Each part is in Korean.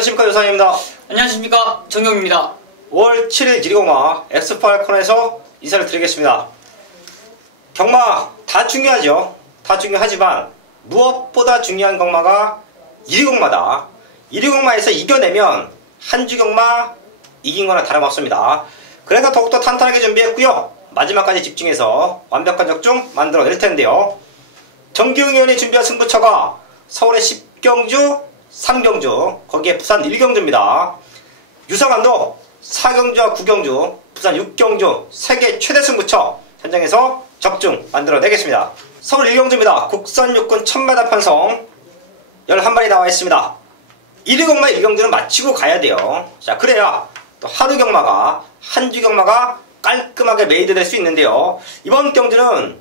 안녕하십니까, 요상입니다. 안녕하십니까, 정경입니다. 5월 7일 지리공마 X8 코너에서 인사를 드리겠습니다. 경마 다 중요하죠. 다 중요하지만 무엇보다 중요한 경마가 1위 경마다. 1위 경마에서 이겨내면 한 주 경마 이긴 거나 다름없습니다. 그래서 더욱더 탄탄하게 준비했고요. 마지막까지 집중해서 완벽한 적중 만들어 낼 텐데요. 정기용 의원이 준비한 승부처가 서울의 10경주, 3경주, 거기에 부산 1경주입니다. 유상한도 4경주와 9경주, 부산 6경주, 세계 최대 승부처 현장에서 적중 만들어내겠습니다. 서울 1경주입니다. 국산 육군 1000m 편성 11마리 나와 있습니다. 1위 경마 1경주는 마치고 가야 돼요. 자, 그래야 또 하루 경마가, 한 주 경마가 깔끔하게 메이드 될 수 있는데요. 이번 경주는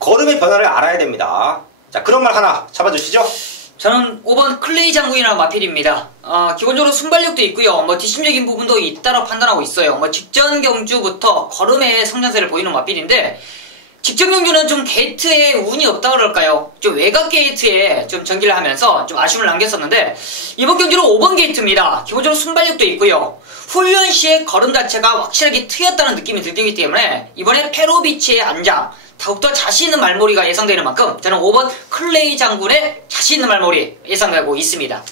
걸음의 변화를 알아야 됩니다. 자, 그런 말 하나 잡아주시죠. 저는 5번 클레이 장군이라는 마필입니다. 기본적으로 순발력도 있고요. 뒷심적인 부분도 있다고 판단하고 있어요. 직전 경주부터 걸음의 성장세를 보이는 마필인데, 직전 경주는 좀 게이트에 운이 없다 그럴까요? 좀 외곽 게이트에 좀 전기를 하면서 좀 아쉬움을 남겼었는데, 이번 경주는 5번 게이트입니다. 기본적으로 순발력도 있고요. 훈련 시에 걸음 자체가 확실하게 트였다는 느낌이 들기 때문에 이번에 페로비치의 안장, 더욱더 자신있는 말머리가 예상되는 만큼 저는 5번 클레이 장군의 자신있는 말머리 예상되고 있습니다.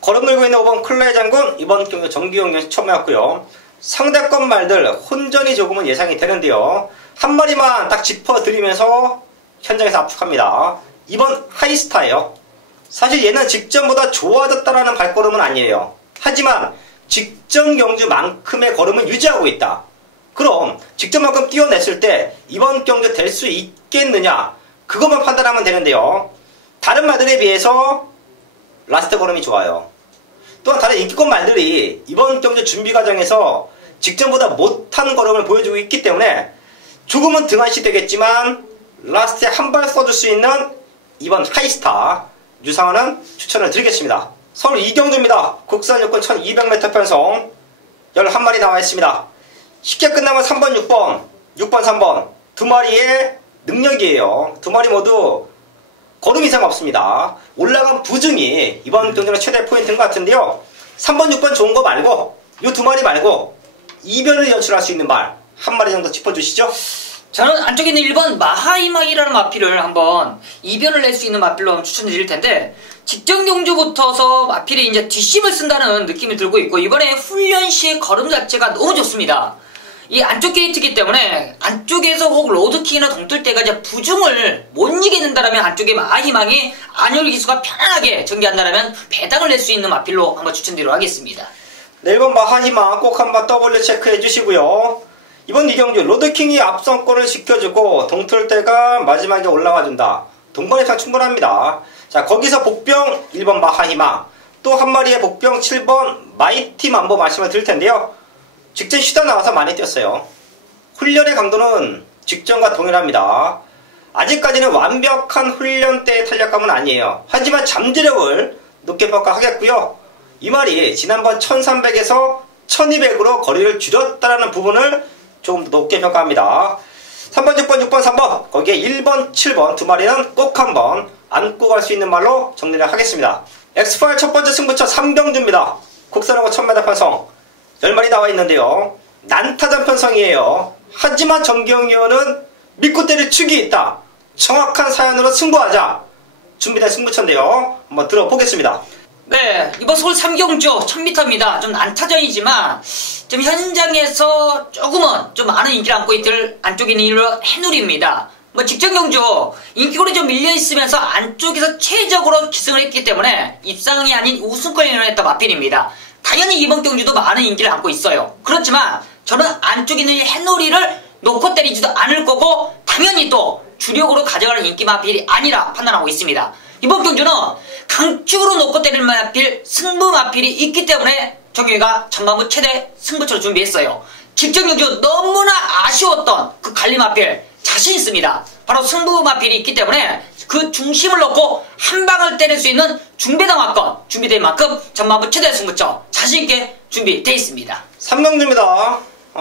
걸음 들고 있는 5번 클레이 장군, 이번 경주 정기용 연시 처음 해왔고요. 상대권 말들 혼전이 조금은 예상이 되는데요. 한 마리만 딱 짚어드리면서 현장에서 압축합니다. 2번 하이스타예요. 사실 얘는 직전보다 좋아졌다라는 발걸음은 아니에요. 하지만 직전 경주만큼의 걸음은 유지하고 있다. 그럼 직전만큼 뛰어냈을 때 이번 경주 될 수 있겠느냐, 그것만 판단하면 되는데요. 다른 말들에 비해서 라스트 걸음이 좋아요. 또한 다른 인기권 말들이 이번 경주 준비 과정에서 직전보다 못한 걸음을 보여주고 있기 때문에 조금은 등한시 되겠지만 라스트에 한 발 써줄 수 있는 이번 하이스타 유상하는 추천을 드리겠습니다. 서울 2경주입니다. 국산 육군 1200m 편성 11마리 나와 있습니다. 쉽게 끝나면 3번, 6번, 6번, 3번 두 마리의 능력이에요. 두 마리 모두 걸음 이상 없습니다. 올라간 부중이 이번 경주의 최대 포인트인 것 같은데요. 3번, 6번 좋은 거 말고 이 두 마리 말고 이변을 연출할 수 있는 말 한 마리 정도 짚어주시죠. 저는 안쪽에 있는 1번 마하이마이라는 마필을 한번 이변을 낼 수 있는 마필로 추천드릴 텐데, 직전 경주부터서 마필이 이제 뒷심을 쓴다는 느낌이 들고 있고, 이번에 훈련 시의 걸음 자체가 너무 좋습니다. 이 안쪽 게이트이기 때문에 안쪽에서 혹 로드킹이나 동틀 때가 이제 부중을 못 이겨낸다라면 안쪽에 마하이마이 안열 기수가 편안하게 전개한다라면 배당을 낼 수 있는 마필로 한번 추천드리도록 하겠습니다. 네, 1번 마하이마 꼭 한번 더블 체크해 주시고요. 이번 이경주 로드킹이 앞선권을 지켜주고 동틀대가 마지막에 올라와준다. 동반에서 충분합니다. 자, 거기서 복병 1번 마하이마, 또 한 마리의 복병 7번 마이팀 한번 말씀을 드릴 텐데요. 직전 쉬다 나와서 많이 뛰었어요. 훈련의 강도는 직전과 동일합니다. 아직까지는 완벽한 훈련 때의 탄력감은 아니에요. 하지만 잠재력을 높게 평가하겠고요. 이 말이 지난번 1300에서 1200으로 거리를 줄였다는 부분을 조금 더 높게 평가합니다. 3번, 6번, 6번, 3번 거기에 1번, 7번 두 마리는 꼭 한번 안고 갈 수 있는 말로 정리를 하겠습니다. X8 첫 번째 승부처 3경주입니다. 국산하고 1000m 편성 10마리 나와 있는데요. 난타전 편성이에요. 하지만 정기용 의원은 믿고 때릴 축이 있다. 정확한 사연으로 승부하자. 준비된 승부처인데요. 한번 들어보겠습니다. 네, 이번 서울 3경주 1000m입니다. 좀 난타전이지만 좀 현장에서 조금은 좀 많은 인기를 안고 있을 안쪽에 있는 일로 해누리입니다. 직전 경주 인기골이 좀 밀려있으면서 안쪽에서 최적으로 기승을 했기 때문에 입상이 아닌 우승권을 이뤄냈던 마필입니다. 당연히 이번 경주도 많은 인기를 안고 있어요. 그렇지만 저는 안쪽에 있는 해누리를 놓고 때리지도 않을 거고, 당연히 또 주력으로 가져가는 인기 마필이 아니라 판단하고 있습니다. 이번 경주는 강축으로 놓고 때릴 마필, 승부 마필이 있기 때문에 정규가 전반부 최대 승부처를 준비했어요. 직전 경주 너무나 아쉬웠던 그 갈림 마필 자신 있습니다. 바로 승부 마필이 있기 때문에 그 중심을 놓고 한 방을 때릴 수 있는 중배당화권 준비된 만큼 전반부 최대 승부처 자신 있게 준비되어 있습니다. 3경주입니다.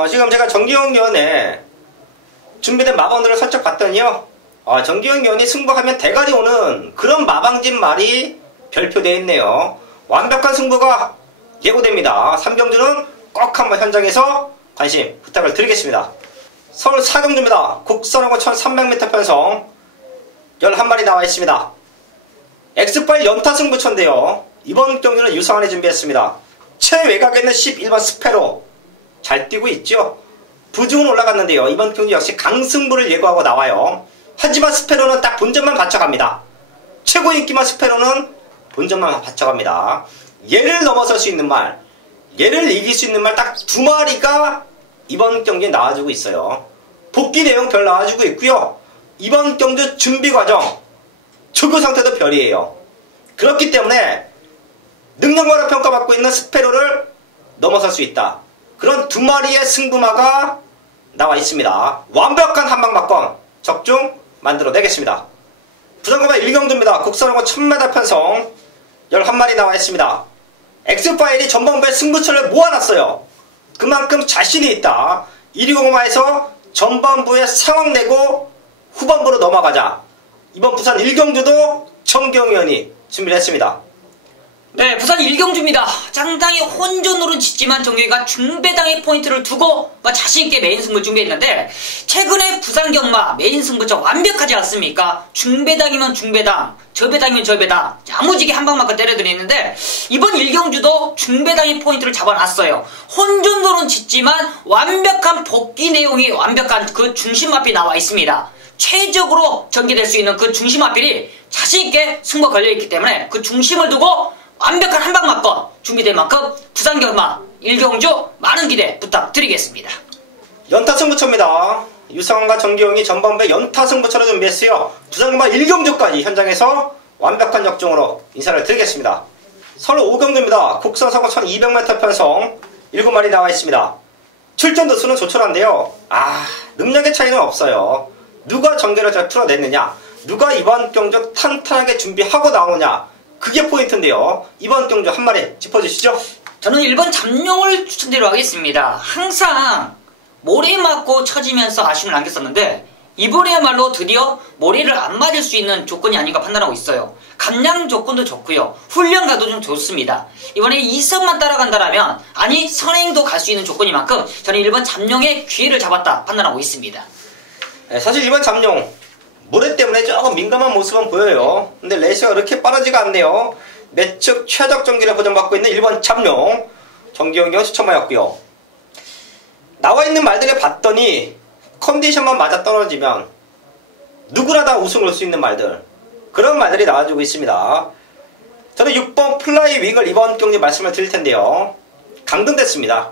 지금 제가 정기용 위원의 준비된 마방들을 살짝 봤더니요. 정기용 의원이 승부하면 대가리 오는 그런 마방진 말이 별표되어 있네요. 완벽한 승부가 예고됩니다. 3경주는 꼭 한번 현장에서 관심 부탁을 드리겠습니다. 서울 4경주입니다. 국선하고 1300m 편성 11마리 나와 있습니다. X파일 연타 승부처인데요. 이번 경기는 유성환이 준비했습니다. 최외곽에 있는 11번 스페로 잘 뛰고 있죠. 부중은 올라갔는데요. 이번 경기 역시 강승부를 예고하고 나와요. 하지만 스페로는 딱 본전만 바쳐갑니다. 최고 인기만 스페로는 본전만 바쳐갑니다. 얘를 넘어설 수 있는 말, 얘를 이길 수 있는 말 딱 2마리가 이번 경기에 나와주고 있어요. 복귀 내용 별 나와주고 있고요. 이번 경기 준비 과정 초교 상태도 별이에요. 그렇기 때문에 능력마로 평가받고 있는 스페로를 넘어설 수 있다. 그런 2마리의 승부마가 나와 있습니다. 완벽한 한방막권 적중 만들어내겠습니다. 부산고발 1경주입니다. 국선하고 1000m 편성 11마리 나와 있습니다. X파일이 전반부에 승부처를 모아놨어요. 그만큼 자신이 있다. 1위고마에서 전반부에 상황 내고 후반부로 넘어가자. 이번 부산 1경주도 정경위원이 준비를 했습니다. 네, 부산 1경주입니다. 상당히 혼전으로 짓지만 정경이가 중배당의 포인트를 두고 자신있게 메인 승부 준비했는데 최근에 부산 경마 메인 승부처 완벽하지 않습니까? 중배당이면 중배당, 저배당이면 저배당 야무지게 한방만큼 때려드리는데 이번 1경주도 중배당의 포인트를 잡아놨어요. 혼전으로는 짓지만 완벽한 복귀 내용이 완벽한 그 중심마필이 나와 있습니다. 최적으로 전개될 수 있는 그 중심마필이 자신있게 승부가 걸려있기 때문에 그 중심을 두고 완벽한 한방막권 준비된 만큼 부산경마 1경주 많은 기대 부탁드리겠습니다. 연타 승부처입니다. 유성환과 정기용이 전반부에 연타 승부처를 준비했어요. 부산경마 1경주까지 현장에서 완벽한 역종으로 인사를 드리겠습니다. 서울 5경주입니다. 국선사고 1200m 편성 7마리 나와 있습니다. 출전 도수는 조촐한데요. 능력의 차이는 없어요. 누가 전개를 잘 풀어냈느냐, 누가 이번 경주 탄탄하게 준비하고 나오느냐, 그게 포인트인데요. 이번 경주 한 마리 짚어주시죠. 저는 1번 잠룡을 추천드리도록 하겠습니다. 항상 모래 맞고 처지면서 아쉬움을 남겼었는데 이번에야말로 드디어 모래를 안 맞을 수 있는 조건이 아닌가 판단하고 있어요. 감량 조건도 좋고요. 훈련가도 좀 좋습니다. 이번에 이성만 따라간다라면 아니 선행도 갈 수 있는 조건인 만큼 저는 1번 잠룡의 기회를 잡았다 판단하고 있습니다. 네, 사실 이번 잠룡 모래 때문에 조금 민감한 모습은 보여요. 근데 레이스가 그렇게 빠르지가 않네요. 매측 최적 전기를 보전받고 있는 1번 잠룡 정기용경 추천하였고요. 나와 있는 말들을 봤더니 컨디션만 맞아 떨어지면 누구나 다 우승을 할 수 있는 말들, 그런 말들이 나와주고 있습니다. 저는 6번 플라이 윙을 이번 경기 말씀을 드릴 텐데요. 강등됐습니다.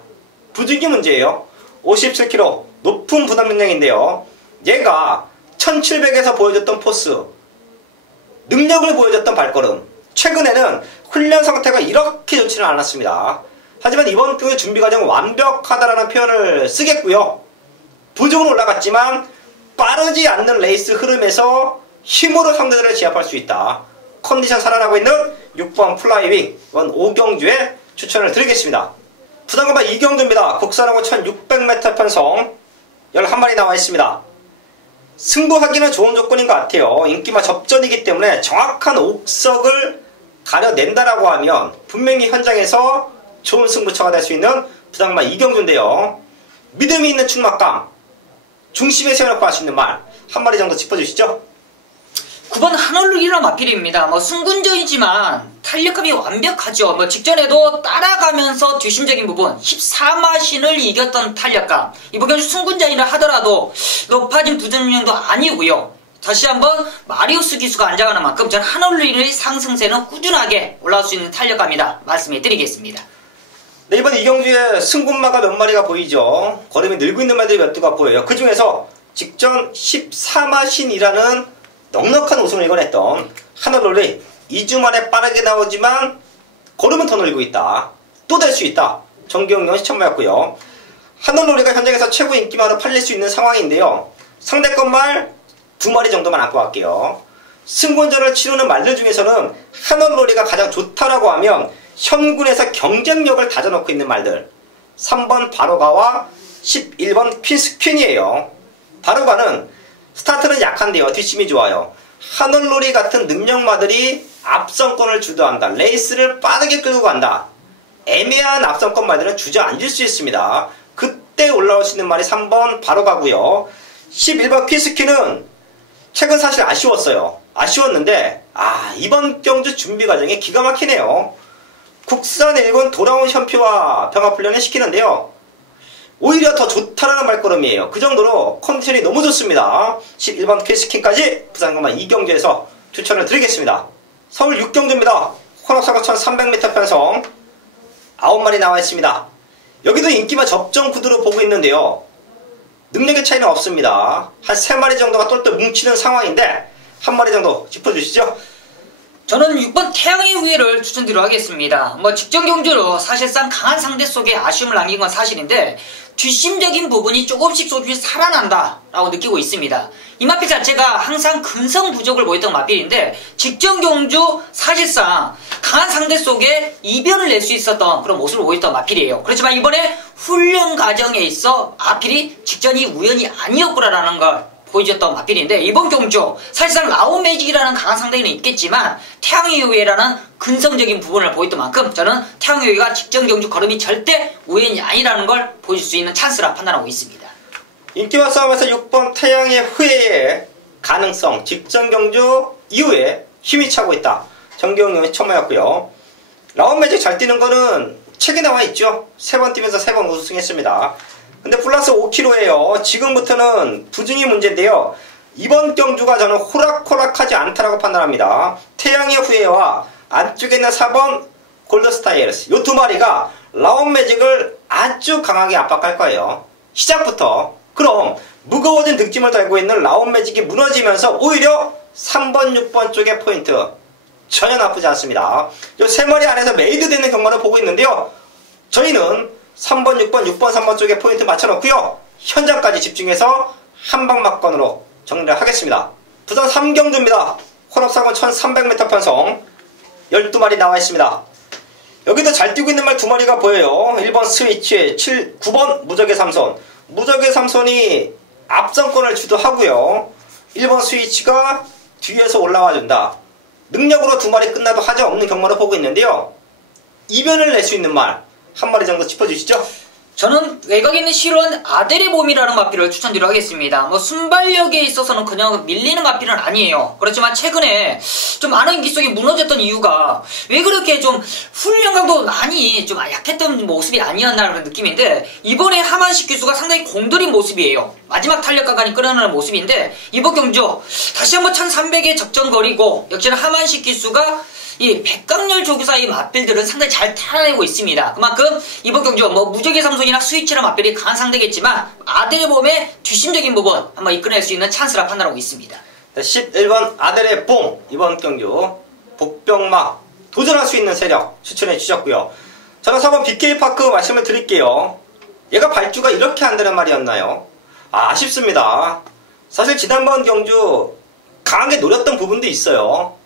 부득이 문제예요. 57kg 높은 부담 능력인데요. 얘가 1700에서 보여줬던 포스, 능력을 보여줬던 발걸음, 최근에는 훈련 상태가 이렇게 좋지는 않았습니다. 하지만 이번 경기 준비 과정은 완벽하다라는 표현을 쓰겠고요. 부중은 올라갔지만 빠르지 않는 레이스 흐름에서 힘으로 상대들을 제압할 수 있다. 컨디션 살아나고 있는 6번 플라이윙, 이번 5경주에 추천을 드리겠습니다. 부산고발 2경주입니다. 국산하고 1600m 편성 11마리 나와 있습니다. 승부하기는 좋은 조건인 것 같아요. 인기마 접전이기 때문에 정확한 옥석을 가려낸다라고 하면 분명히 현장에서 좋은 승부처가 될 수 있는 부산고발 2경주인데요. 믿음이 있는 충막감, 중심에 세워놓고 할 수 있는 말 한 마리 정도 짚어주시죠. 9번 하늘루이라 마필입니다. 승군전이지만 탄력감이 완벽하죠. 직전에도 따라가면서 뒷심적인 부분 14마신을 이겼던 탄력감. 이번 경주 승군전이라 하더라도 높아진 부전력도 아니고요. 다시 한번 마리우스 기수가 앉아가는 만큼 전 하늘루이의 상승세는 꾸준하게 올라올 수 있는 탄력감이다 말씀해 드리겠습니다. 네, 이번 이경주의 승군마가 몇 마리가 보이죠. 걸음이 늘고 있는 말들이 몇 두가 보여요. 그 중에서 직전 14마신이라는 넉넉한 우승을 이뤄냈던 하늘로리 2주 만에 빠르게 나오지만 걸음은 더 늘고 있다. 또 될 수 있다. 정기용경 시청마였고요. 하늘로리가 현장에서 최고 인기마로 팔릴 수 있는 상황인데요. 상대권 말 2마리 정도만 안고 갈게요. 승군전을 치르는 말들 중에서는 하늘로리가 가장 좋다라고 하면 현군에서 경쟁력을 다져놓고 있는 말들 3번 바로가와 11번 퀸스퀸이에요. 바로가는 스타트는 약한데요. 뒷심이 좋아요. 하늘놀이 같은 능력마들이 앞선권을 주도한다. 레이스를 빠르게 끌고 간다. 애매한 앞선권 말들은 주저앉을 수 있습니다. 그때 올라올 수 있는 말이 3번 바로 가고요. 11번 피스키는 최근 사실 아쉬웠는데 이번 경주 준비 과정이 기가 막히네요. 국산 1군 돌아온 현피와 병합훈련을 시키는데요. 오히려 더 좋다라는 발걸음이에요. 그 정도로 컨디션이 너무 좋습니다. 11번 피스킨까지 부산공만 2경주에서 추천을 드리겠습니다. 서울 6경주입니다. 혼합사고 1300m 편성 9마리 나와 있습니다. 여기도 인기만 접전 구도로 보고 있는데요. 능력의 차이는 없습니다. 한 3마리 정도가 똘똘 뭉치는 상황인데 한 마리 정도 짚어주시죠. 저는 6번 태양의 후예를 추천드리도록 하겠습니다. 직전 경주로 사실상 강한 상대 속에 아쉬움을 남긴 건 사실인데 뒷심적인 부분이 조금씩 살아난다라고 느끼고 있습니다. 이 마필 자체가 항상 근성 부족을 보였던 마필인데 직전 경주 사실상 강한 상대 속에 이변을 낼 수 있었던 그런 모습을 보였던 마필이에요. 그렇지만 이번에 훈련 과정에 있어 마필이 직전이 우연이 아니었구나라는 걸 보여줬던 마필인데 이번 경주 사실상 라온 매직이라는 강한 상대는 있겠지만 태양의 후예라는 근성적인 부분을 보였던 만큼 저는 태양의 후예가 직전 경주 걸음이 절대 우연이 아니라는 걸 보여줄 수 있는 찬스라 판단하고 있습니다. 인기와 싸움에서 6번 태양의 후예의 가능성 직전 경주 이후에 힘이 차고 있다. 정기용 형이 첨예였고요. 라온 매직 잘 뛰는 거는 책에 나와 있죠. 3번 뛰면서 3번 우승했습니다. 근데 플러스 5kg예요. 지금부터는 부진이 문제인데요. 이번 경주가 저는 호락호락하지 않다라고 판단합니다. 태양의 후예와 안쪽에 있는 4번 골드스타일스 이 두 마리가 라온 매직을 아주 강하게 압박할 거예요. 시작부터. 그럼 무거워진 득점을 달고 있는 라온 매직이 무너지면서 오히려 3번, 6번 쪽의 포인트 전혀 나쁘지 않습니다. 이 3마리 안에서 메이드 되는 경마를 보고 있는데요. 저희는 3번, 6번, 6번, 3번 쪽에 포인트 맞춰놓고요. 현장까지 집중해서 한방막건으로 정리를 하겠습니다. 부산 3경주입니다. 혼합사건 1300m 편성 12마리 나와 있습니다. 여기도 잘 뛰고 있는 말 2마리가 보여요. 1번 스위치, 9번 무적의 삼손. 무적의 삼손이 앞선권을 주도하고요. 1번 스위치가 뒤에서 올라와준다. 능력으로 2마리 끝나도 하자없는 경마를 보고 있는데요. 이변을 낼 수 있는 말 한 마리 정도 짚어주시죠. 저는 외곽에 있는 실원 아델의 봄이라는 마필을 추천드리도록 하겠습니다. 순발력에 있어서는 그냥 밀리는 마필은 아니에요. 그렇지만 최근에 좀 많은 인기 속에 무너졌던 이유가 왜 그렇게 좀 훈련감도 많이 좀 약했던 모습이 아니었나 그런 느낌인데 이번에 하만식 기수가 상당히 공들인 모습이에요. 마지막 탄력감까지 끌어내는 모습인데 이번 경주 다시 한번 1300에 적정거리고 역시나 하만식 기수가 이 백강렬 조교사의 마필들은 상당히 잘 타내고 있습니다. 그만큼 이번 경주 무적의 삼손이나 스위치랑 마필이 강한 상대겠지만 아델의 봄의 뒷심적인 부분 한번 이끌어낼 수 있는 찬스라 판단하고 있습니다. 11번 아델의 봄 이번 경주 복병마 도전할 수 있는 세력 추천해 주셨고요. 저는 4번 BK파크 말씀을 드릴게요. 얘가 발주가 이렇게 안 되는 말이었나요? 아쉽습니다. 사실 지난번 경주 강하게 노렸던 부분도 있어요.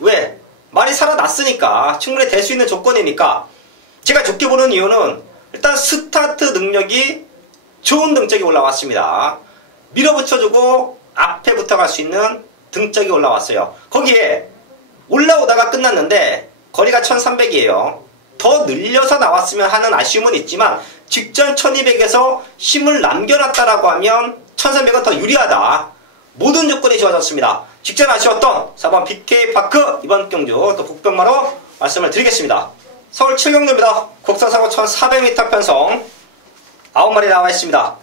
왜? 말이 살아났으니까 충분히 될 수 있는 조건이니까 제가 좋게 보는 이유는 일단 스타트 능력이 좋은 등짝이 올라왔습니다. 밀어붙여주고 앞에 붙어갈 수 있는 등짝이 올라왔어요. 거기에 올라오다가 끝났는데 거리가 1300이에요. 더 늘려서 나왔으면 하는 아쉬움은 있지만 직전 1200에서 힘을 남겨놨다라고 하면 1300은 더 유리하다. 모든 조건이 좋아졌습니다. 직전 아쉬웠던 4번 BK파크 이번 경주 또 복병마로 말씀을 드리겠습니다. 서울 7경주입니다. 국산사고 1400m 편성 9마리 나와 있습니다.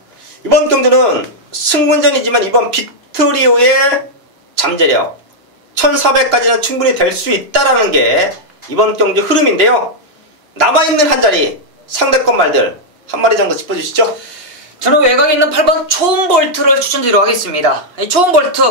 이번 경주는 승분전이지만 이번 빅토리오의 잠재력 1400까지는 충분히 될 수 있다라는 게 이번 경주 흐름인데요. 남아있는 한 자리 상대권 말들 한 마리 정도 짚어주시죠. 저는 외곽에 있는 8번 초음볼트를 추천드리도록 하겠습니다. 이 초음볼트,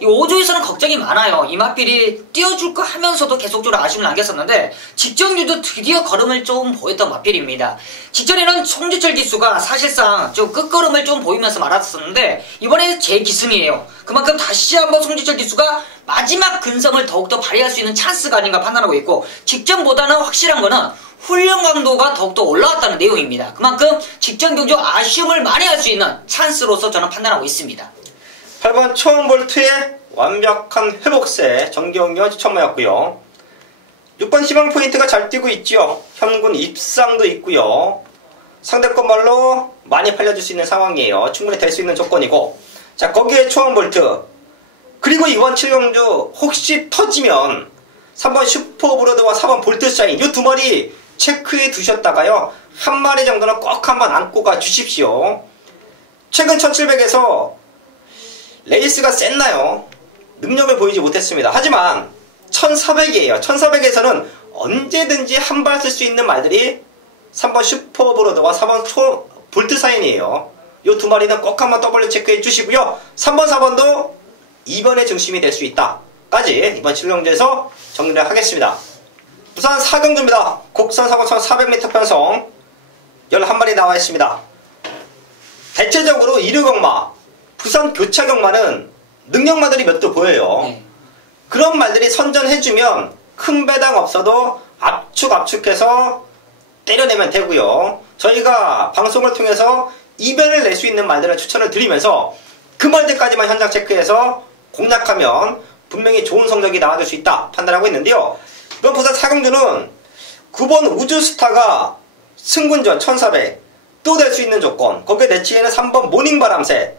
이 5조에서는 걱정이 많아요. 이 마필이 띄워줄까 하면서도 계속적으로 아쉬움을 남겼었는데, 직전주도 드디어 걸음을 좀 보였던 마필입니다. 직전에는 송지철 기수가 사실상 좀 끝걸음을 좀 보이면서 말았었는데, 이번에는 제 기승이에요. 그만큼 다시 한번 송지철 기수가 마지막 근성을 더욱더 발휘할 수 있는 찬스가 아닌가 판단하고 있고, 직전보다는 확실한 거는 훈련 강도가 더욱더 올라왔다는 내용입니다. 그만큼 직전 경주 아쉬움을 많이 할 수 있는 찬스로서 저는 판단하고 있습니다. 8번 초음볼트의 완벽한 회복세 정기용이 추천마였고요. 6번 희망 포인트가 잘 뛰고 있죠. 현군 입상도 있고요. 상대권 말로 많이 팔려줄 수 있는 상황이에요. 충분히 될 수 있는 조건이고. 자, 거기에 초원 볼트. 그리고 이번 7경주 혹시 터지면 3번 슈퍼브로드와 4번 볼트샤인 이 두 마리 체크해 두셨다가요. 한 마리 정도는 꼭 한번 안고 가 주십시오. 최근 1700에서 레이스가 셌나요? 능력을 보이지 못했습니다. 하지만 1400이에요. 1400에서는 언제든지 한 발 쓸 수 있는 말들이 3번 슈퍼브로드와 4번 볼트샤인이에요. 이 두 마리는 꼭 한번 더블 체크해 주시고요. 3번, 4번도 2번의 중심이 될 수 있다. 까지 이번 7경주에서 정리를 하겠습니다. 부산 4경주입니다. 곡선 사고 1400m 편성 11마리 나와 있습니다. 대체적으로 이르경마, 부산 교차경마는 능력마들이 몇 도 보여요. 네. 그런 말들이 선전해주면 큰 배당 없어도 압축해서 때려내면 되고요. 저희가 방송을 통해서 이변을 낼 수 있는 말들을 추천을 드리면서 그 말들까지만 현장 체크해서 공략하면 분명히 좋은 성적이 나와줄 수 있다 판단하고 있는데요. 이번 부산 4경주는 9번 우주스타가 승군전 1400 또 될 수 있는 조건, 거기에 내치에는 3번 모닝바람새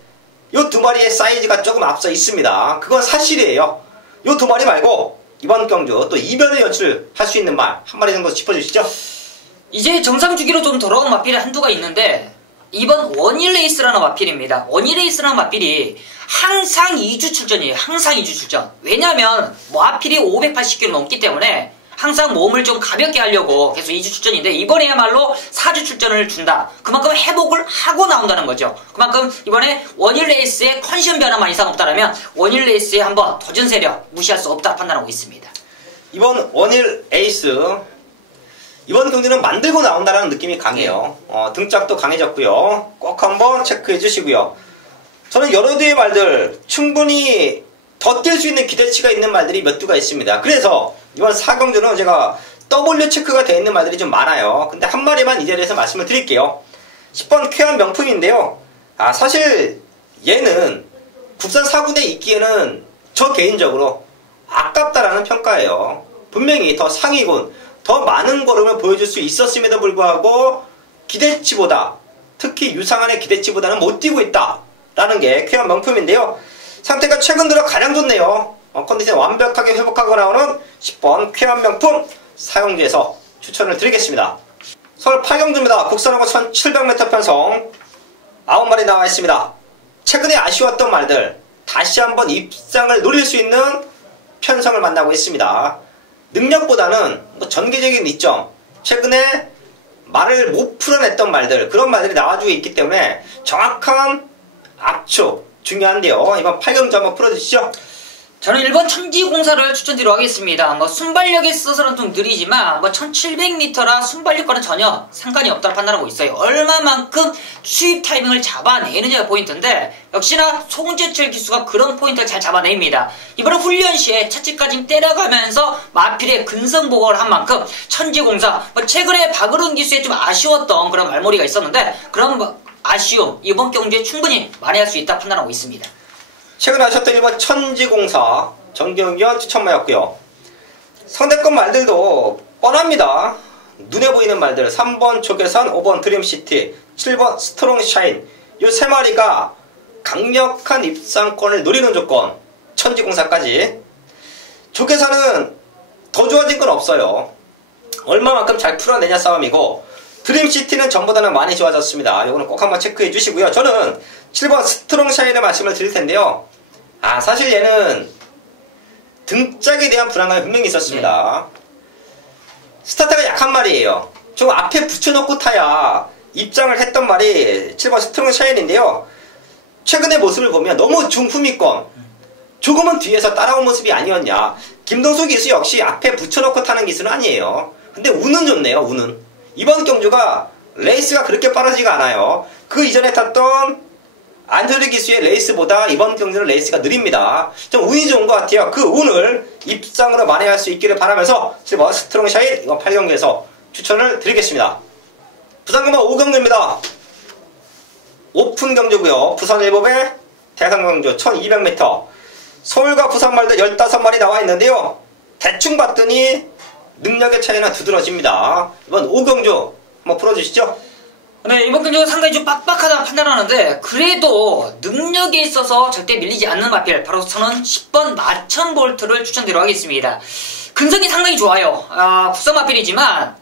요 두 마리의 사이즈가 조금 앞서 있습니다. 그건 사실이에요. 요 두 마리 말고 이번 경주 또 이변을 연출할 수 있는 말 한 마리 정도 짚어주시죠. 이제 정상 주기로 좀 돌아온 마필이 한두가 있는데 이번 원일 레이스라는 마필입니다. 원일 레이스라는 마필이 항상 2주 출전이에요. 항상 2주 출전. 왜냐면 마필이 580kg 넘기 때문에 항상 몸을 좀 가볍게 하려고 계속 2주 출전인데 이번에야말로 4주 출전을 준다. 그만큼 회복을 하고 나온다는 거죠. 그만큼 이번에 원일 레이스에 컨디션 변화만 이상 없다라면 원일 레이스에 한번 도전 세력 무시할 수 없다 판단하고 있습니다. 이번 원일 에이스 이번 경기는 만들고 나온다는 느낌이 강해요. 등짝도 강해졌고요. 꼭 한번 체크해 주시고요. 저는 여러 대의 말들 충분히 더 뛸 수 있는 기대치가 있는 말들이 몇 두가 있습니다. 그래서 이번 4경주는 제가 W 체크가 되어 있는 말들이 좀 많아요. 근데 한 마리만 이 자리에서 말씀을 드릴게요. 10번 쾌한 명품인데요. 사실 얘는 국산 4군에 있기에는 저 개인적으로 아깝다라는 평가예요. 분명히 더 상위군, 더 많은 걸음을 보여줄 수 있었음에도 불구하고 기대치보다, 특히 유상한의 기대치보다는 못 뛰고 있다라는 게 쾌한 명품인데요. 상태가 최근 들어 가장 좋네요. 컨디션 완벽하게 회복하고 나오는 10번 쾌한 명품 4경주에서 추천을 드리겠습니다. 서울 8경주입니다. 국산하고 1700m 편성 9마리 나와 있습니다. 최근에 아쉬웠던 말들 다시 한번 입상을 노릴 수 있는 편성을 만나고 있습니다. 능력보다는 전개적인 이점, 최근에 말을 못 풀어냈던 말들, 그런 말들이 나와주고 있기 때문에 정확한 압축 중요한데요. 이번 8경주 한번 풀어주시죠. 저는 1번 천지공사를 추천드리도록 하겠습니다. 순발력에 있어서는 좀 느리지만 1700m라 순발력과는 전혀 상관이 없다고 판단하고 있어요. 얼마만큼 수입 타이밍을 잡아내느냐가 포인트인데 역시나 송재철 기수가 그런 포인트를 잘 잡아냅니다. 이번에 훈련 시에 차치까지 때려가면서 마필의 근성보강을 한 만큼 천지공사 최근에 박으론 기수에 좀 아쉬웠던 그런 말머리가 있었는데 그런 아쉬움 이번 경주에 충분히 만회할 수 있다 판단하고 있습니다. 최근 하셨던 1번 천지공사 정경현 추천마였고요. 상대권 말들도 뻔합니다. 눈에 보이는 말들 3번 조계산, 5번 드림시티, 7번 스트롱샤인 이 세 마리가 강력한 입상권을 노리는 조건 천지공사까지. 조계산은 더 좋아진 건 없어요. 얼마만큼 잘 풀어내냐 싸움이고 드림시티는 전보다는 많이 좋아졌습니다. 이거는 꼭 한번 체크해 주시고요. 저는 7번 스트롱샤인의 말씀을 드릴 텐데요. 사실 얘는 등짝에 대한 불안감이 분명히 있었습니다. 스타트가 약한 말이에요. 좀 앞에 붙여놓고 타야 입장을 했던 말이 7번 스트롱샤인인데요. 최근의 모습을 보면 너무 중후미권, 조금은 뒤에서 따라온 모습이 아니었냐. 김동수 기수 역시 앞에 붙여놓고 타는 기수는 아니에요. 근데 운은 좋네요. 운은. 이번 경주가 레이스가 그렇게 빠르지가 않아요. 그 이전에 탔던 안드레 기수의 레이스보다 이번 경주는 레이스가 느립니다. 좀 운이 좋은 것 같아요. 그 운을 입상으로 만회할 수 있기를 바라면서 7번 스트롱샤인 이번 8경주에서 추천을 드리겠습니다. 부산금마 5경주입니다. 오픈 경주고요. 부산 일법의 대상경주 1200m 서울과 부산 말들 15마리 나와 있는데요. 대충 봤더니 능력의 차이는 두드러집니다. 이번 오경주 한번 풀어주시죠. 네, 이번 경기가 상당히 좀 빡빡하다 판단하는데 그래도 능력에 있어서 절대 밀리지 않는 마필 바로 저는 10번 마천볼트를 추천드리도록 하겠습니다. 근성이 상당히 좋아요. 국산 마필이지만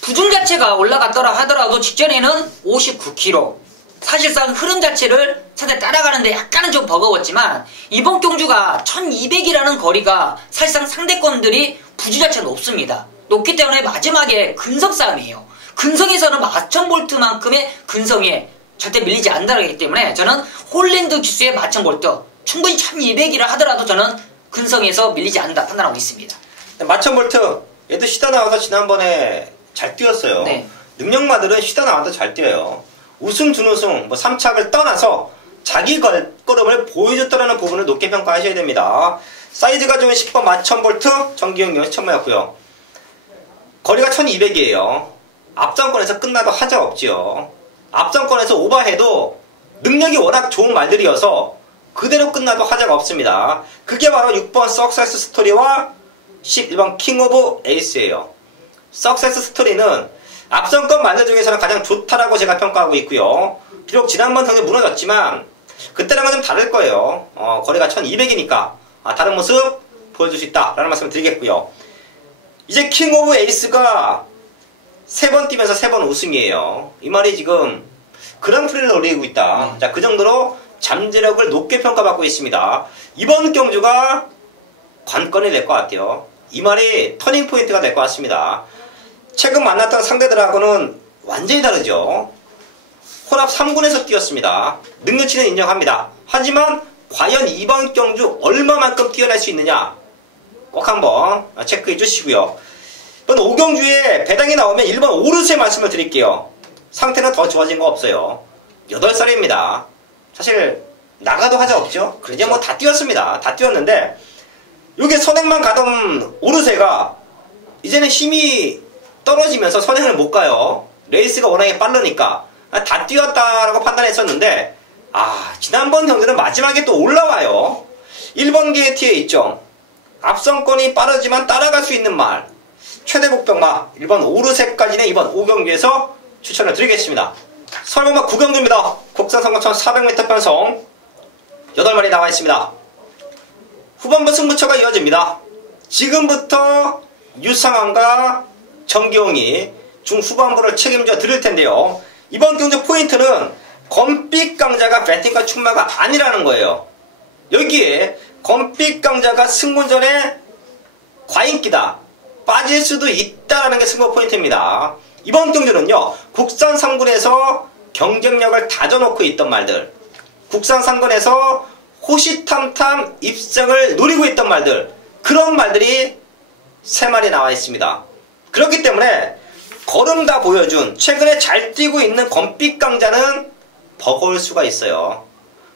부중 자체가 올라갔더라 하더라도 직전에는 59kg. 사실상 흐름 자체를 상당히 따라가는데 약간은 좀 버거웠지만 이번 경주가 1200이라는 거리가 사실상 상대권들이 부주 자체가 높습니다. 높기 때문에 마지막에 근성 싸움이에요. 근성에서는 마천볼트만큼의 근성에 절대 밀리지 않는다기 때문에 저는 홀랜드 기수의 마천볼트 충분히 1200이라 하더라도 저는 근성에서 밀리지 않는다 판단하고 있습니다. 마천볼트 얘도 쉬다 나와서 지난번에 잘 뛰었어요. 네. 능력마들은 쉬다 나와도 잘 뛰어요. 우승 준우승 3착을 떠나서 자기 걸음을 보여줬다는 부분을 높게 평가하셔야 됩니다. 사이즈가 좋은 10번 마천볼트 정기용 연시천마였고요. 거리가 1200이에요. 앞전권에서 끝나도 하자 없지요. 앞전권에서 오버해도 능력이 워낙 좋은 말들이어서 그대로 끝나도 하자가 없습니다. 그게 바로 6번 석세스 스토리와 11번 킹 오브 에이스예요. 석세스 스토리는 앞선권 말들 중에서는 가장 좋다라고 제가 평가하고 있고요. 비록 지난번 경기 무너졌지만 그때랑은 좀 다를 거예요. 거리가 1200이니까 다른 모습 보여줄 수 있다라는 말씀을 드리겠고요. 이제 킹 오브 에이스가 3번 뛰면서 3번 우승이에요. 이 말이 지금 그랑프리를 노리고 있다. 자, 그 정도로 잠재력을 높게 평가받고 있습니다. 이번 경주가 관건이 될 것 같아요. 이 말이 터닝포인트가 될 것 같습니다. 최근 만났던 상대들하고는 완전히 다르죠. 혼합 3군에서 뛰었습니다. 능력치는 인정합니다. 하지만 과연 이번 경주 얼마만큼 뛰어날 수 있느냐 꼭 한번 체크해 주시고요. 이번 5경주에 배당이 나오면 1번 오르스의 말씀을 드릴게요. 상태는 더 좋아진 거 없어요. 8살입니다. 사실 나가도 하자 없죠. 이제 뭐 다 뛰었습니다. 다 뛰었는데 요게 선행만 가던 오르세가 이제는 힘이 떨어지면서 선행을 못 가요. 레이스가 워낙에 빠르니까 다 뛰었다라고 판단했었는데 지난번 경기는 마지막에 또 올라와요. 1번 게이트에 있죠. 앞선권이 빠르지만 따라갈 수 있는 말 최대 복병마 1번 오르세까지는 이번 5경기에서 추천을 드리겠습니다. 설명마 9경주입니다. 국산 선거천 400m 편성 8마리 나와 있습니다. 후반부 승부처가 이어집니다. 지금부터 유상환과 정기용이 중후반부를 책임져 드릴 텐데요. 이번 경주 포인트는 검빛 강자가 배팅과 충마가 아니라는 거예요. 여기에 검빛 강자가 승군전에 과인기다 빠질 수도 있다라는 게 승부 포인트입니다. 이번 경주는요 국산 3군에서 경쟁력을 다져놓고 있던 말들, 국산 3군에서 호시탐탐 입성을 노리고 있던 말들, 그런 말들이 3마리 나와 있습니다. 그렇기 때문에 걸음 다 보여준 최근에 잘 뛰고 있는 검빛 강자는 버거울 수가 있어요.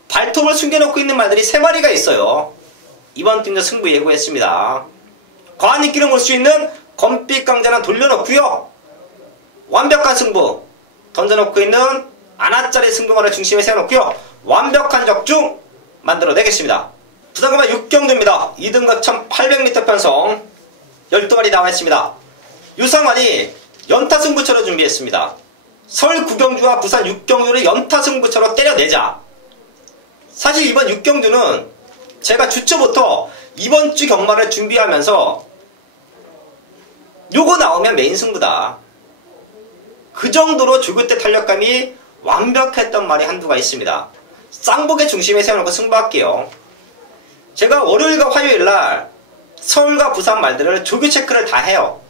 발톱을 숨겨놓고 있는 말들이 3마리가 있어요. 이번 경주 승부 예고했습니다. 과한 인기를 볼 수 있는 검빛 강자는 돌려놓고요. 완벽한 승부 던져놓고 있는 아나짜리 승부만을 중심에 세워놓고요. 완벽한 적중 만들어내겠습니다. 부산금화 6경주입니다. 2등급 1800m 편성 12마리 나와 있습니다. 유상환이 연타 승부처로 준비했습니다. 서울 9경주와 부산 6경주를 연타 승부처로 때려내자. 사실 이번 6경주는 제가 주초부터 이번 주 경마를 준비하면서 요거 나오면 메인 승부다. 그 정도로 조교대 탄력감이 완벽했던 말이 한두가 있습니다. 쌍복의 중심에 세워놓고 승부할게요. 제가 월요일과 화요일날 서울과 부산 말들을 조교 체크를 다 해요.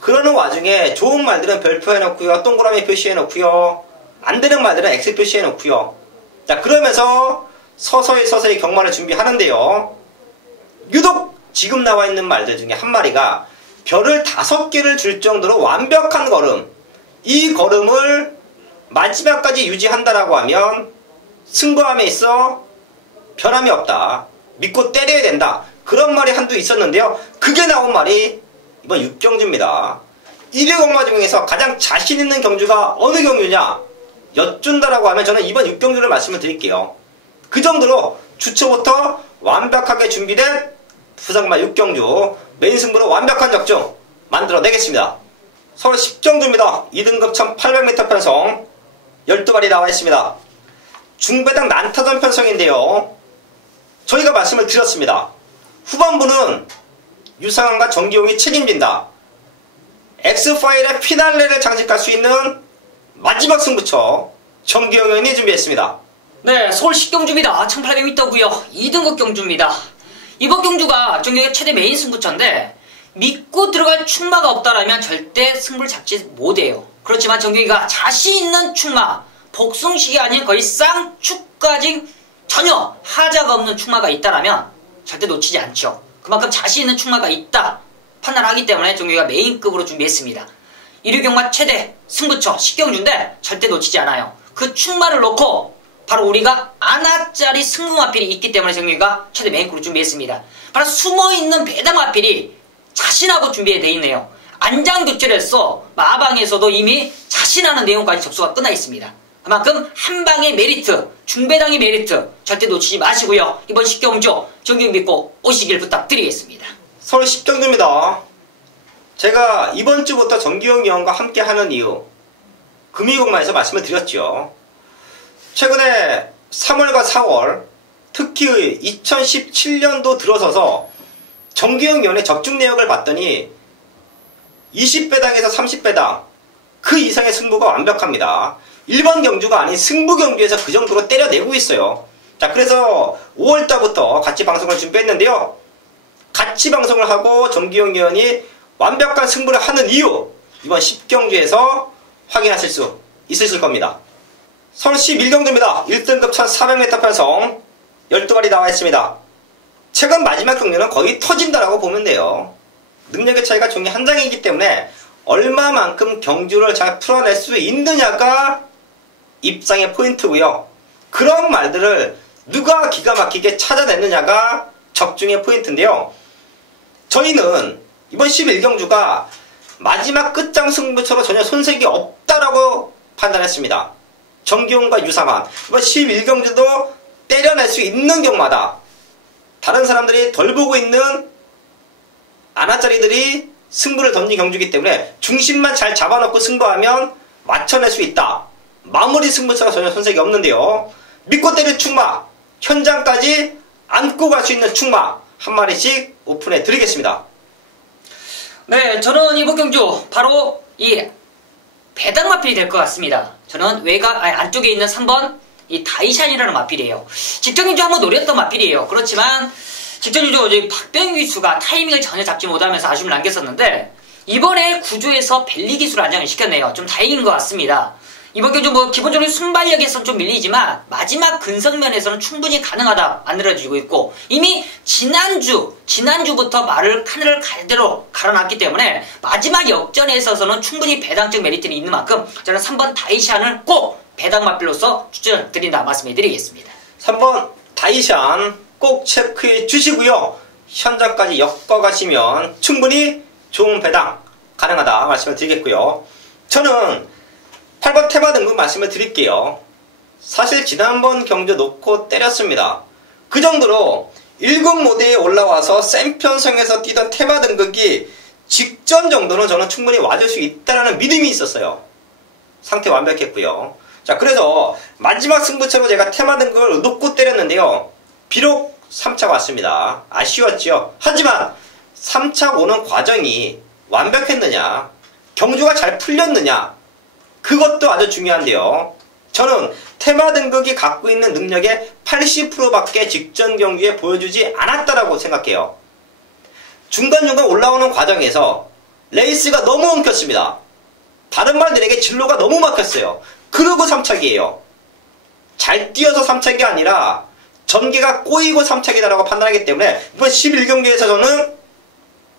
그러는 와중에 좋은 말들은 별표해놓고요. 동그라미 표시해놓고요. 안되는 말들은 X 표시해놓고요. 자, 그러면서 서서히 경마를 준비하는데요. 유독 지금 나와 있는 말들 중에 한 마리가 별을 5개를 줄 정도로 완벽한 걸음, 이 걸음을 마지막까지 유지한다라고 하면 승부함에 있어 변함이 없다. 믿고 때려야 된다. 그런 말이 한두 있었는데요. 그게 나온 말이 이번 6경주입니다. 1위 경마 중에서 가장 자신 있는 경주가 어느 경주냐 여쭌다라고 하면 저는 이번 6경주를 말씀을 드릴게요. 그 정도로 주초부터 완벽하게 준비된 부산금화 6경주 메인 승부로 완벽한 적중 만들어내겠습니다. 서울 10경주입니다. 2등급 1800m 편성 12발이 나와 있습니다. 중배당 난타전 편성인데요. 저희가 말씀을 드렸습니다. 후반부는 유상환과 정기용이 책임진다. X파일의 피날레를 장식할 수 있는 마지막 승부처 정기용 의원이 준비했습니다. 네, 서울 10경주입니다. 1800m고요. 2등급 경주입니다. 이번 경주가 정기용의 최대 메인 승부처인데 믿고 들어갈 충마가 없다라면 절대 승부를 잡지 못해요. 그렇지만 정기용이가 자신 있는 충마, 복숭식이 아닌 거의 쌍축까지 전혀 하자가 없는 충마가 있다라면 절대 놓치지 않죠. 그만큼 자신 있는 충마가 있다 판단하기 때문에 정기용이가 메인급으로 준비했습니다. 1위 경마 최대 승부처 10경주인데 절대 놓치지 않아요. 그 충마를 놓고 바로 우리가 아나짜리 승부마필이 있기 때문에 정기용이가 최대 메인급으로 준비했습니다. 바로 숨어있는 배당마필이 자신하고 준비되어 있네요. 안장교체를 해서 마방에서도 이미 자신하는 내용까지 접수가 끝나 있습니다. 그만큼 한방의 메리트, 중배당의 메리트 절대 놓치지 마시고요. 이번 10경주 정기용 믿고 오시길 부탁드리겠습니다. 서울 10경주입니다. 제가 이번 주부터 정기용 위원과 함께 하는 이유 금이공마에서 말씀을 드렸죠. 최근에 3월과 4월 특히 2017년도 들어서서 정기용 위원의 적중 내역을 봤더니 20배당에서 30배당 그 이상의 승부가 완벽합니다. 일반 경주가 아닌 승부 경주에서 그 정도로 때려내고 있어요. 자, 그래서 5월달부터 같이 방송을 준비했는데요. 같이 방송을 하고 정기용 위원이 완벽한 승부를 하는 이유 이번 10경주에서 확인하실 수 있으실 겁니다. 서울 11경주입니다. 1등급 1400m 편성 12발이 나와 있습니다. 최근 마지막 경주는 거의 터진다라고 보면 돼요. 능력의 차이가 종이 한 장이기 때문에 얼마만큼 경주를 잘 풀어낼 수 있느냐가 입상의 포인트고요. 그런 말들을 누가 기가 막히게 찾아냈느냐가 적중의 포인트인데요. 저희는 이번 11경주가 마지막 끝장 승부처로 전혀 손색이 없다라고 판단했습니다. 정기용과 유상환 이번 11경주도 때려낼 수 있는 경마다. 다른 사람들이 덜 보고 있는 아나짜리들이 승부를 던진 경주이기 때문에 중심만 잘 잡아놓고 승부하면 맞춰낼 수 있다. 마무리 승부처럼 전혀 손색이 없는데요. 믿고 때릴 충마, 현장까지 안고 갈 수 있는 충마 한 마리씩 오픈해 드리겠습니다. 네, 저는 이번 경주 바로 이 배당 마필이 될 것 같습니다. 저는 안쪽에 있는 3번 이 다이샨이라는 마필이에요. 직전 경주 한번 노렸던 마필이에요. 그렇지만 직전 경주 박병희 기수가 타이밍을 전혀 잡지 못하면서 아쉬움을 남겼었는데 이번에 구조에서 벨리 기수를 안정을 시켰네요. 좀 다행인 것 같습니다. 이번 경주 기본적으로 순발력에서는 좀 밀리지만 마지막 근성면에서는 충분히 가능하다 만들어지고 있고 이미 지난주부터 카늘을 갈대로 갈아놨기 때문에 마지막 역전에 있어서는 충분히 배당적 메리트는 있는 만큼 저는 3번 다이샨을 꼭 배당 마필로서 추천을 드린다 말씀해 드리겠습니다. 3번 다이샨 꼭 체크해 주시고요. 현장까지 엮어가시면 충분히 좋은 배당 가능하다 말씀을 드리겠고요. 저는 8번 테마 등급 말씀을 드릴게요. 사실 지난번 경주 놓고 때렸습니다. 그 정도로 1군 모드에 올라와서 센 편성에서 뛰던 테마 등급이 직전 정도는 저는 충분히 와줄 수 있다는 믿음이 있었어요. 상태 완벽했고요. 자, 그래서 마지막 승부처로 제가 테마 등급을 놓고 때렸는데요. 비록 3차 왔습니다. 아쉬웠죠. 하지만 3차 오는 과정이 완벽했느냐, 경주가 잘 풀렸느냐, 그것도 아주 중요한데요. 저는 테마 등급이 갖고 있는 능력의 80%밖에 직전 경주에 보여주지 않았다라고 생각해요. 중간중간 올라오는 과정에서 레이스가 너무 엉켰습니다. 다른 말들에게 진로가 너무 막혔어요. 그러고 3착이에요. 잘 뛰어서 3착이 아니라 전개가 꼬이고 3착이다라고 판단하기 때문에 이번 11경기에서 저는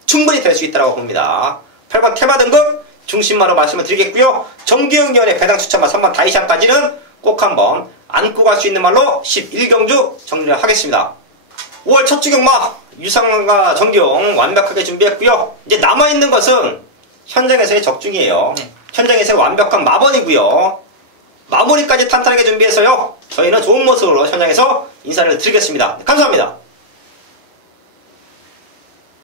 충분히 될 수 있다고 봅니다. 8번 테마 등급 중심마로 말씀을 드리겠고요. 정기용 위원의 배당 추천마 3번 다이샨까지는 꼭 한번 안고 갈 수 있는 말로 11경주 정리를 하겠습니다. 5월 첫 주 경마 유상환과 정기용 완벽하게 준비했고요. 이제 남아있는 것은 현장에서의 적중이에요. 현장에서의 완벽한 마번이고요. 마무리까지 탄탄하게 준비해서요. 저희는 좋은 모습으로 현장에서 인사를 드리겠습니다. 감사합니다.